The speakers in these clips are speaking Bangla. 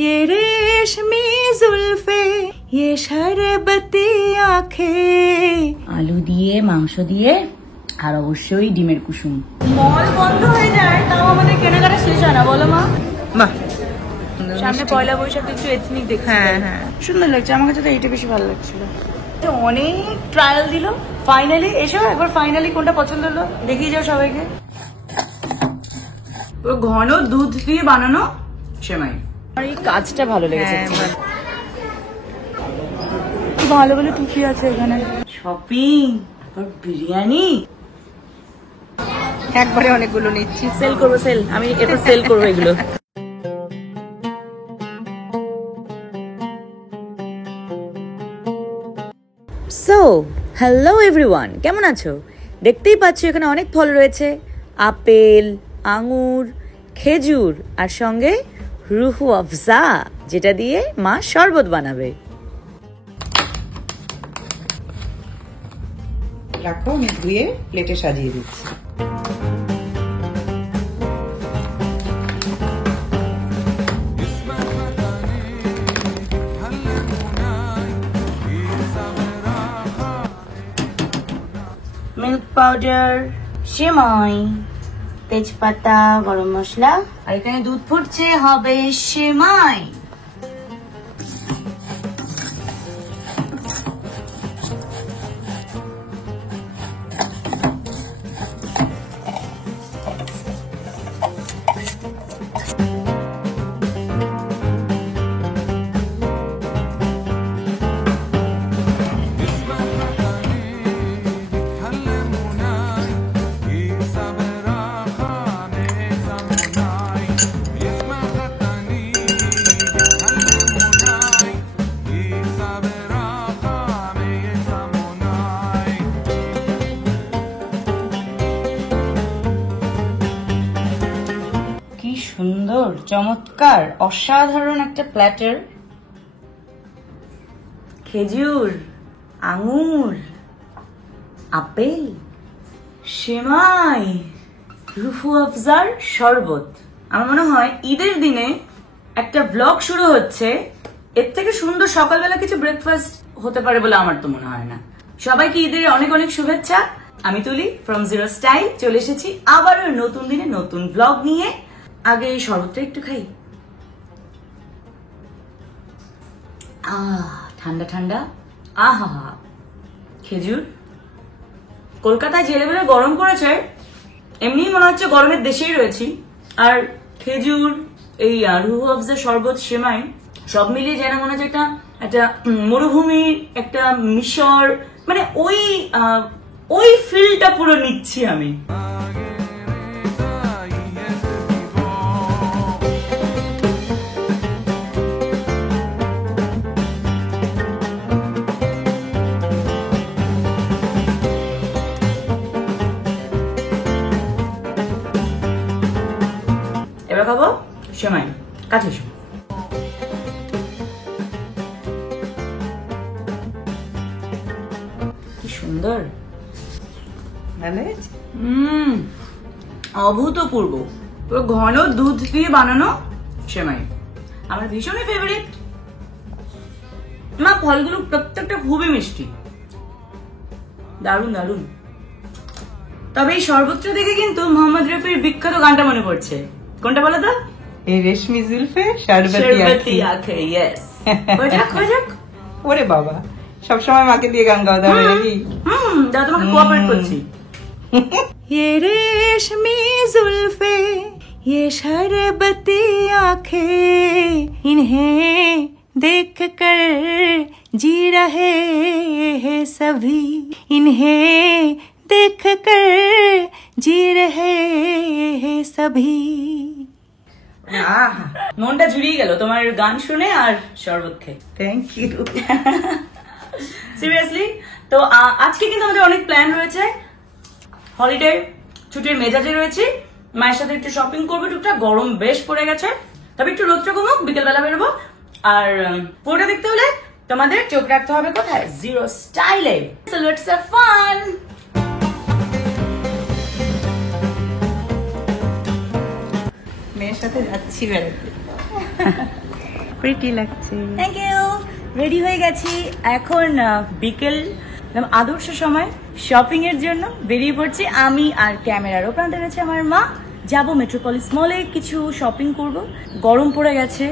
ये रेशमी जुल्फे ये शरबती आंखें আলু দিয়ে মাংস দিয়ে আর অবশ্যই ডিমের কুসুম। মল বন্ধ হয়ে যায় তাও আমাদের কেনাকাটা শেষ হয় না, বলো মা? বাহ, সামনে পয়লা বৈশাখ একটু এথনিক দেখ। হ্যাঁ হ্যাঁ, সুন্দর লাগছে। আমার কাছে তো এইটা বেশি ভালো লাগছিল। অনেক ট্রায়াল দিল, ফাইনালি এসো একবার, ফাইনালি কোনটা পছন্দ হলো দেখিয়ে যাও সবাইকে। ঘন দুধ দিয়ে বানানো সেমাই। আর এই কাজটা ভালো লেগেছে, ভালো ভালো টুপি আছে এখানে। শপিং, বিরিয়ানি, একবারে অনেকগুলো নিচ্ছি। সেল করবো, সেল, আমি এটা সেল করবো এগুলো। সো হ্যালো এভরিওয়ান, কেমন আছো? দেখতেই পাচ্ছ এখানে অনেক ফল রয়েছে, আপেল, আঙুর, খেজুর, আর সঙ্গে রুহু আফজা, যেটা দিয়ে মা শরবত বানাবে। রাখো, আমি ধুয়ে প্লেটে সাজিয়ে দিচ্ছি। মিল্ক পাউডার, সেমাই, তেজপাতা, গরম মশলা, আর এখানে দুধ ফুটছে, হবে সেমাই। সুন্দর, চমৎকার, অসাধারণ একটা প্ল্যাটার। খেজুর, আঙুর, আপেল, সেমাই, রুহু আফজার শরবত। আমার মনে হয় ঈদের দিনে একটা ব্লগ শুরু হচ্ছে, এর থেকে সুন্দর সকালবেলা কিছু ব্রেকফাস্ট হতে পারে বলে আমার তো মনে হয় না। সবাইকে ঈদের অনেক অনেক শুভেচ্ছা। আমি তুলি ফ্রম জিরো স্টাইল, চলে এসেছি আবারও নতুন দিনে নতুন ব্লগ নিয়ে। আগে এই শরবতটা একটু খাই। ঠান্ডা ঠান্ডা, আহা। খেজুর, কলকাতায় যে লেভেলে গরম করেছে, এমনি মনে হচ্ছে গরমের দেশেই রয়েছি। আর খেজুর, এই রুহু আফজা শরবত, সেমাই, সব মিলিয়ে যেন মনে হচ্ছে একটা মরুভূমির একটা মিশর, মানে ওই ফিলটা পুরো নিচ্ছি আমি। এবার খাবো সেমাই। কাছে এসো। কি সুন্দর, অভূতপূর্ব। পুরো ঘন দুধ দিয়ে বানানো সেমাই আমার ভীষণই ফেভারিট। মা, ফলগুলো প্রত্যেকটা খুবই মিষ্টি, দারুণ দারুণ। তবে এই শরবতটা দেখে কিন্তু মোহাম্মদ রফির বিখ্যাত গানটা মনে পড়ছে। কোনটা বলো তো? এই রেশমি জুলফে শরবতি আঁখে। ইয়েস, খোঁজাক খোঁজাক। ওরে বাবা, সবসময় মাকে দিয়ে গান গাওয়া হবে নাকি? দাও, তোমাকে কোঅপারেট করছি। ये रेशमी जुल्फे ये शरबती आंखें इन्हें देख कर जी रहे हैं सभी, इन्हें देख कर जी रहे हैं सभी। মনটা জুড়িয়ে গেল তোমার গান শুনে আর শরবত খেয়ে। Thank you. সিরিয়াসলি। তো আজকে কিন্তু আমাদের অনেক প্ল্যান রয়েছে। হলিডে ছুটির মেজাজে রয়েছি, মায়ের সাথে একটু শপিং করবো টুকটাক। গরম বেশ পড়ে গেছে, তবে একটু রোদটা কমুক, বিকেলবেলা বেরোবো। আর পুরোটা দেখতে হলে তোমাদের চোখ রাখতে হবে কোথায়? জিরো স্টাইলে। So let's have fun. মেয়ের সাথে যাচ্ছি বেড়াতে। প্রিটি লাগছে। Thank you. রেডি হয়ে গেছি, এখন বিকেল আদর্শ সময় শপিং এর জন্য বেরিয়ে পড়ছি। আমি আর ক্যামেরার ওখানে রয়েছে আমার মা। যাব মেট্রোপলিস মলে, কিছু শপিং করব। গরম পড়ে গেছে,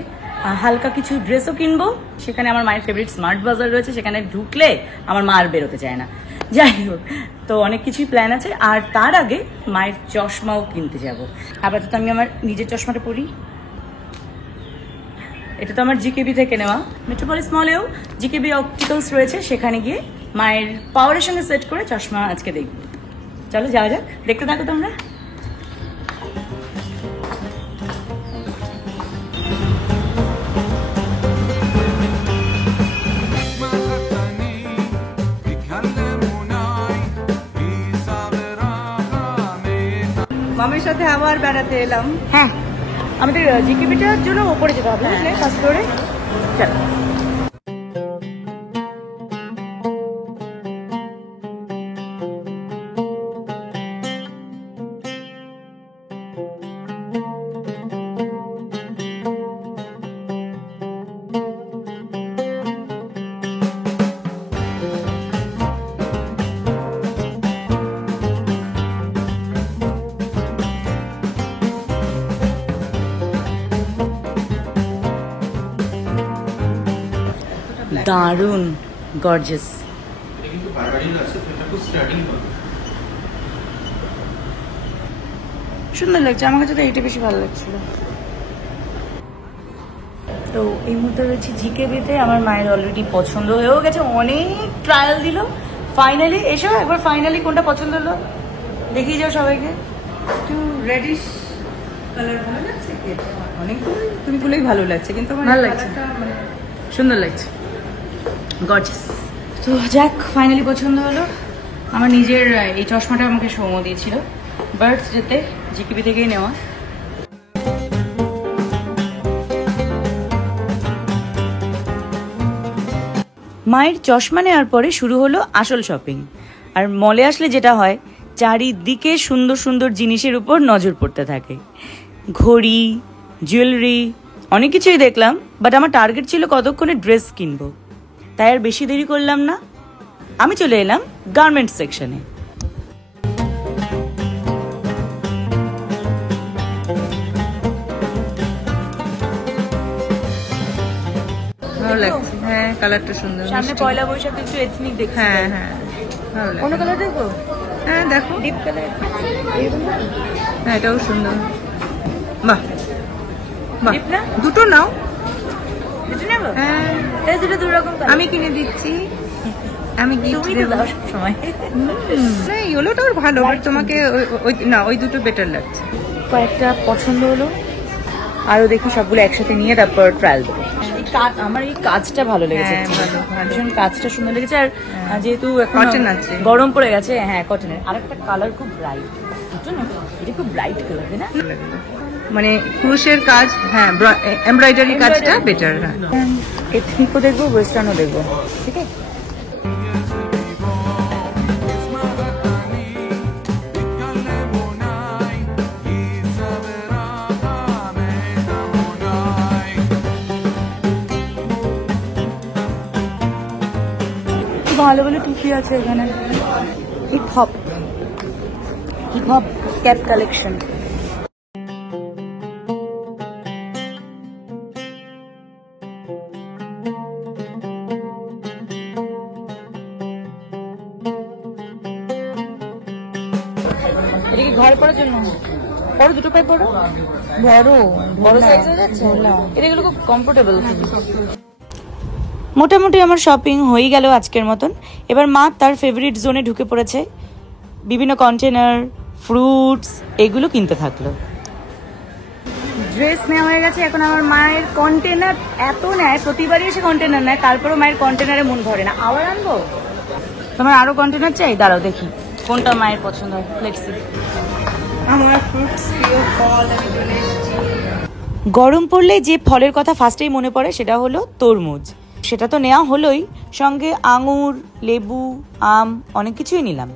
হালকা কিছু ড্রেসও কিনবো। সেখানে আমার মায়ের ফেভারিট স্মার্ট বাজার রয়েছে, সেখানে ঢুকলে আমার মা আর বেরোতে চায় না। যাই হোক, তো অনেক কিছুই প্ল্যান আছে। আর তার আগে মায়ের চশমাও কিনতে যাব। আপাতত আমি আমার নিজের চশমাটা পরি। এটা তো আমার জিকেবি থেকে নেওয়া। মেট্রোপলিস মলেও জিকেবি অপটিক্যালস রয়েছে, সেখানে গিয়ে মায়ের পাওয়ারের সঙ্গে সেট করে চশমা আজকে দেখব। চলো যাওয়া যাক, দেখতে থাকো তোমরা। মামির সাথে আবার বেড়াতে এলাম। হ্যাঁ, আমাদের জিকেবিটার জন্য ওপরে যেতে হবে, বুঝলে, ফার্স্ট ফ্লোরে। চলো। দারুণ গর্জিয়াস। সুন্দর লাগছে, আমার কাছে তো এইটা বেশি ভালো লাগছিল। তো এই মুহূর্তে রয়েছে জিকেবিতে। আমার মায়ের অলরেডি পছন্দ হয়েও গেছে, অনেক ট্রায়াল দিল। ফাইনালি এসো একবার, ফাইনালি কোনটা পছন্দ হলো দেখিয়ে যাও সবাইকে। একটু রেডিশ কালার ভালো লাগছে, অনেকগুলো তুমিগুলোই ভালো লাগছে, কিন্তু আমার ভালো লাগছে, মানে সুন্দর লাগছে, গর্জিয়াস। তো যাক, ফাইনালি পছন্দ হলো। আমার নিজের এই চশমাটা আমাকে সৌম্য দিয়েছিল বার্থডেতে, জিকেবি থেকেই নেওয়া। মায়ের চশমা নেওয়ার পরে শুরু হলো আসল শপিং। আর মলে আসলে যেটা হয়, চারিদিকে সুন্দর সুন্দর জিনিসের উপর নজর পড়তে থাকে। ঘড়ি, জুয়েলারি, অনেক কিছুই দেখলাম। বাট আমার টার্গেট ছিল কতক্ষণে ড্রেস কিনবো, তাই আর বেশি দেরি করলাম না। আমি চলে এলাম গার্মেন্টস সেকশনে। ভালো লাগছে। হ্যাঁ, কালারটা সুন্দর। সামনে পয়লা বৈশাখ, একটু এথনিক দেখি। হ্যাঁ হ্যাঁ, ভালো লাগে। কোন কালার দেখবো? হ্যাঁ দেখো, ডিপ কালার। হ্যাঁ এটাও সুন্দর। বাহ বাহ, ডিপ না? দুটো নাও। দুটো নেবো? হ্যাঁ, এই দুটো দু রকম কালার। আমি কিনে দিচ্ছি, আমি গিফট তুমি তো দেবো। দাও সবসময়। না, ইয়েলোটাও ভালো, বাট তোমাকে ওই দুটো বেটার লাগছে। কয়েকটা পছন্দ হলো, আরো দেখি সবগুলো একসাথে নিয়ে তারপর ট্রায়াল দেবো। আমার এই কাজটা ভালো লেগেছে, হ্যাঁ, ভালো, ভালো। ভীষণ কাজটা সুন্দর লেগেছে। আর যেহেতু এখন Cotton আছে। গরম পড়ে গেছে, হ্যাঁ কটনের। আরেকটা কালার খুব ব্রাইট, বুঝছো না, এটা খুব ব্রাইট কালার, তাই না? মানে ক্রুশের কাজ, হ্যাঁ এমব্রয়ডারি কাজটা বেটার। এথনিকও দেখবো, ওয়েস্টার্নও দেখবো, ঠিক আছে? ভালো ভালো টুপি আছে এখানে। Hip hop cap collection. এটা কি ঘরে পড়ার জন্য? বড় দুটো পাই, বড় বড় বড় সাইজ হয়ে যাচ্ছে। এগুলো খুব কমফোর্টেবল। মোটামুটি আমার শপিং হয়ে গেল আজকের মতন। এবার মা তার ফেভারিট জোনে ঢুকে পড়েছে, বিভিন্ন কন্টেনার, ফ্রুটস এগুলো কিনতে থাকলো। ড্রেস নেওয়া হয়ে গেছে, এখন আমার মায়ের কন্টেনার এত নেয়, প্রতিবারই এসে কন্টেনার নেয়, তারপরও মায়ের কন্টেনারে মন ভরে না। আবার আনবো? তোমার আরো কন্টেনার চাই? দাঁড়াও দেখি কোনটা মায়ের পছন্দ হয়। Let's see. আমার ফ্রুটস প্রিয় ফল, আমি চলে এসেছি। গরম পড়লে যে ফলের কথা ফার্স্টেই মনে পড়ে সেটা হলো তরমুজ। সেটা তো নেওয়া হলোই, সঙ্গে আঙুর, লেবু, আম অনেক কিছুই নিলাম।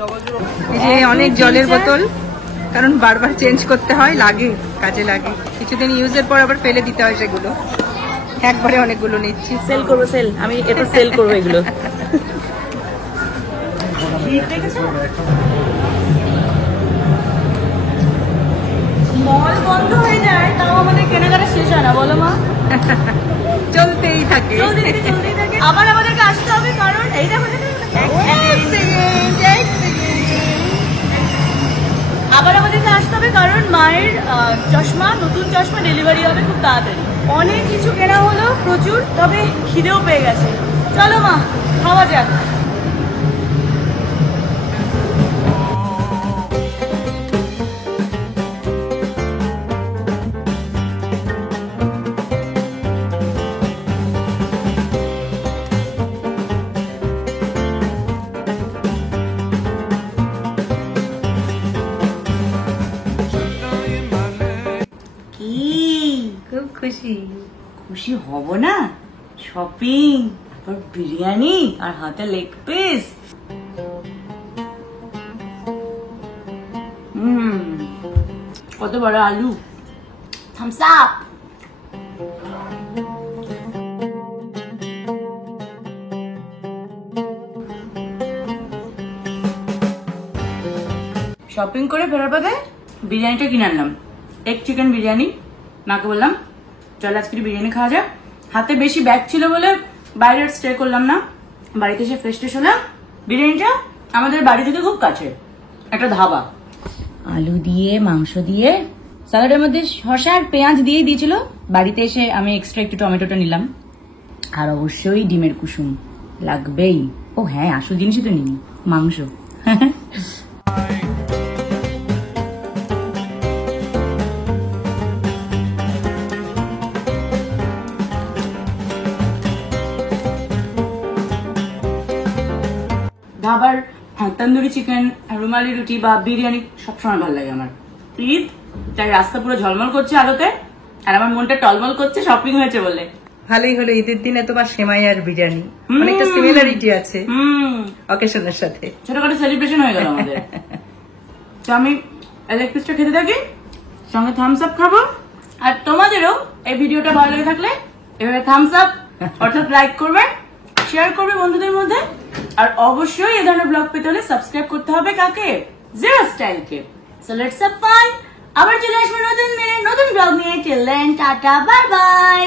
এই যে অনেক জলের বোতল, কারণ বারবার চেঞ্জ করতে হয়, লাগে, কাজে লাগে। কিছুদিন ইউজের পর আবার ফেলে দিতে হয় সেগুলো। একবারে অনেকগুলো নিচ্ছি। সেল করবো, সেল, আমি এটা সেল করবো এগুলো। মল বন্ধ হয়ে যায় তাও আমাদের কেনাকাটা শেষ হয় না, বলো মা? চলতেই থাকে। চলতেই থাকে। আবার আমাদেরকে আসতে হবে, কারণ এইটা আবার আমাদেরকে আসতে হবে, কারণ মায়ের চশমা, নতুন চশমা ডেলিভারি হবে খুব তাড়াতাড়ি। অনেক কিছু কেনা হলো প্রচুর, তবে খিদেও পেয়ে গেছে। চলো মা, খাওয়া যাক। খুব খুশি। খুশি হব না? শপিং, তারপর বিরিয়ানি আর হাতে লেগ পিস। কত বড় আলু, থামস আপ। শপিং করে ফেরার পথে বিরিয়ানিটা কিনে আনলাম, এগ চিকেন বিরিয়ানি। মাকে বললাম চল আজকে বিরিয়ানি খাওয়া যাক। হাতে বেশি ব্যাগ ছিল বলে বাইরে স্টে করলাম না, বাড়িতে এসে ফ্রেশ ট্রেশ হলাম। বিরিয়ানিটা আমাদের বাড়ি থেকে খুব কাছে, একটা ধাবা। আলু দিয়ে, মাংস দিয়ে, স্যালাডের মধ্যে শসা আর পেঁয়াজ দিয়ে দিয়েছিল। বাড়িতে এসে আমি এক্সট্রা একটু টমেটোটা নিলাম, আর অবশ্যই ডিমের কুসুম লাগবেই। ও হ্যাঁ, আসল জিনিসই তো নিই, মাংস। ধাবার তন্দুরি চিকেন, রুমালি রুটি বা বিরিয়ানি সবসময় ভালো লাগে আমার। ঈদ তাই রাস্তা পুরো ঝলমল করছে আলোতে, আর আমার মনটা টলমল করছে শপিং হয়েছে বলে। ভালোই হলো, ঈদের দিনে তোমার সেমাই আর বিরিয়ানি অনেকটা সিমিলারিটি আছে অকেশনের সাথে। ছোটখাটো সেলিব্রেশন হয়ে গেল আমাদের। তো আমি লেগ পিসটা খেতে থাকি, সঙ্গে থামস আপ খাবো। আর তোমাদেরও এই ভিডিওটা ভালো লেগে থাকলে এভাবে থামস আপ অর্থাৎ লাইক করবে, শেয়ার করবে বন্ধুদের মধ্যে। আর অবশ্যই এই ধরনের ব্লগ পেতে হলে সাবস্ক্রাইব করতে হবে কাকে? জিরো স্টাইলকে। So let's have fun. আবার চলে আসবো নতুন দিনে নতুন ব্লগ নিয়ে। Till then tata, bye by.